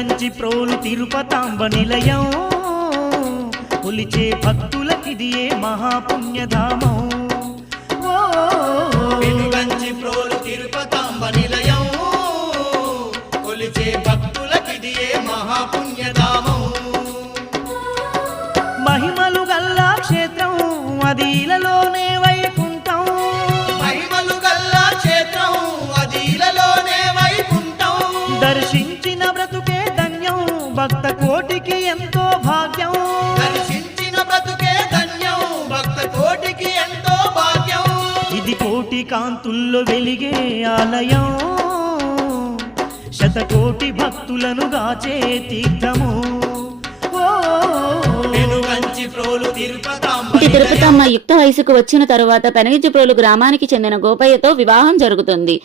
పెనుగంచి ప్రోలు తిరుపతాంబ నిలయం కొలిచే భక్తులకిదియే మహాపుణ్యధామం పెనుగంచి ప్రోలు తిరుపతాంబ నిలయం కొలిచే భక్తులకిదియే మహాపుణ్యధామం మహిమలు గల్లా క్షేత్రం అది ఇలలోనే వైకుంఠం మహిమలు గల్లా క్షేత్రం అది ఇలలోనే వైకుంఠం దర్శించిన బ్రతుకే ధన్యం భక్త కోటికి ఎంతో భాగ్యం దర్శించిన బ్రతుకే ధన్యం భక్త కోటికి ఎంతో భాగ్యం ఇది కోటి కాంతుల్లో వెలిగే ఆలయం శతకోటి భక్తులను గాచే తీర్థము పెనుగంచి ప్రోలు తిరుపతాంబ తిరుపతమ్మ యుక్త వయసుకు వచ్చిన తరువాత పెనగించిప్రోలు గ్రామానికి చెందిన గోపయ్యతో వివాహం జరుగుతుంది.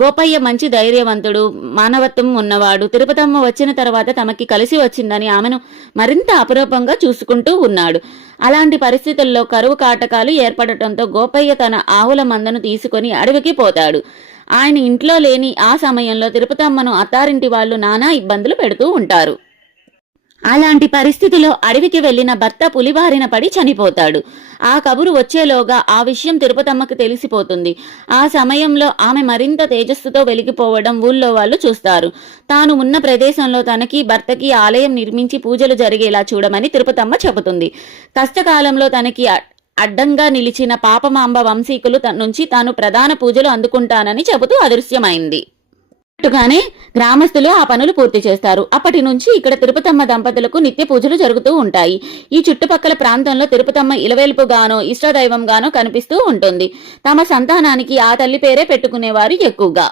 గోపయ్య మంచి ధైర్యవంతుడు, మానవత్వం ఉన్నవాడు. తిరుపతమ్మ వచ్చిన తర్వాత తమకి కలిసి వచ్చిందని ఆమెను మరింత అపురూపంగా చూసుకుంటూ ఉన్నాడు. అలాంటి పరిస్థితుల్లో కరువు కాటకాలు ఏర్పడటంతో గోపయ్య తన ఆవుల మందను తీసుకుని అడవికి పోతాడు. ఆయన ఇంట్లో లేని ఆ సమయంలో తిరుపతమ్మను అత్తారింటి వాళ్ళు నానా ఇబ్బందులు పెడుతూ ఉంటారు. అలాంటి పరిస్థితిలో అడవికి వెళ్లిన భర్త పులిబారిన పడి చనిపోతాడు. ఆ కబురు వచ్చేలోగా ఆ విషయం తిరుపతమ్మకు తెలిసిపోతుంది. ఆ సమయంలో ఆమె మరింత తేజస్సుతో వెలిగిపోవడం ఊళ్ళో వాళ్ళు చూస్తారు. తాను ఉన్న ప్రదేశంలో తనకి భర్తకి ఆలయం నిర్మించి పూజలు జరిగేలా చూడమని తిరుపతమ్మ చెబుతుంది. కష్టకాలంలో తనకి అడ్డంగా నిలిచిన పాపమాంబ వంశీకులు నుంచి తాను ప్రధాన పూజలు అందుకుంటానని చెబుతూ అదృశ్యమైంది. ట్టుగానే గ్రామస్తులు ఆ పనులు పూర్తి చేస్తారు. అప్పటి నుంచి ఇక్కడ తిరుపతమ్మ దంపతులకు నిత్య పూజలు జరుగుతూ ఉంటాయి. ఈ చుట్టుపక్కల ప్రాంతంలో తిరుపతమ్మ ఇలవేల్పుగానో ఇష్టదైవంగానో కనిపిస్తూ ఉంటుంది. తమ సంతానానికి ఆ తల్లి పేరే పెట్టుకునేవారు ఎక్కువగా.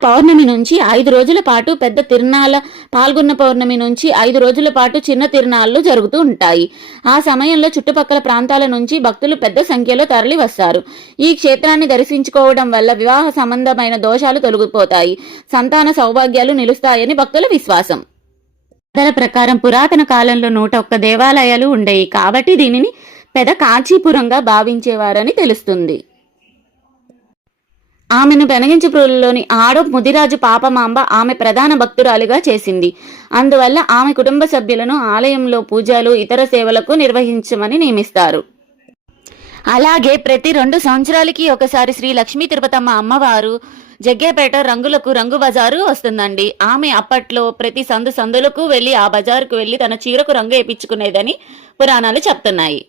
పౌర్ణమి నుంచి 5 రోజుల పాటు పెద్ద తిరునాళ్ళ, పాల్గొన్న పౌర్ణమి నుంచి 5 రోజుల పాటు చిన్న తిరునాళ్లు జరుగుతూ ఉంటాయి. ఆ సమయంలో చుట్టుపక్కల ప్రాంతాల నుంచి భక్తులు పెద్ద సంఖ్యలో తరలి వస్తారు. ఈ క్షేత్రాన్ని దర్శించుకోవడం వల్ల వివాహ సంబంధమైన దోషాలు తొలగిపోతాయి, సంతాన సౌభాగ్యాలు నిలుస్తాయని భక్తుల విశ్వాసం. కథల ప్రకారం పురాతన కాలంలో 101 దేవాలయాలు ఉండేవి కాబట్టి దీనిని పెద్ద కాంచీపురంగా భావించేవారని తెలుస్తుంది. ఆమెను పెనగించిప్రోలులోని ఆడో ముదిరాజు పాపమాంబ ఆమె ప్రధాన భక్తురాలిగా చేసింది. అందువల్ల ఆమె కుటుంబ సభ్యులను ఆలయంలో పూజలు, ఇతర సేవలకు నిర్వహించమని నియమిస్తారు. అలాగే ప్రతి 2 సంవత్సరాలకి ఒకసారి శ్రీ లక్ష్మీ తిరుపతమ్మ అమ్మవారు జగ్గేపేట రంగులకు రంగు బజారు వస్తుందండి. ఆమె అప్పట్లో ప్రతి సందులకు వెళ్లి ఆ బజారుకు వెళ్లి తన చీరకు రంగు వేయించుకునేదని పురాణాలు చెప్తున్నాయి.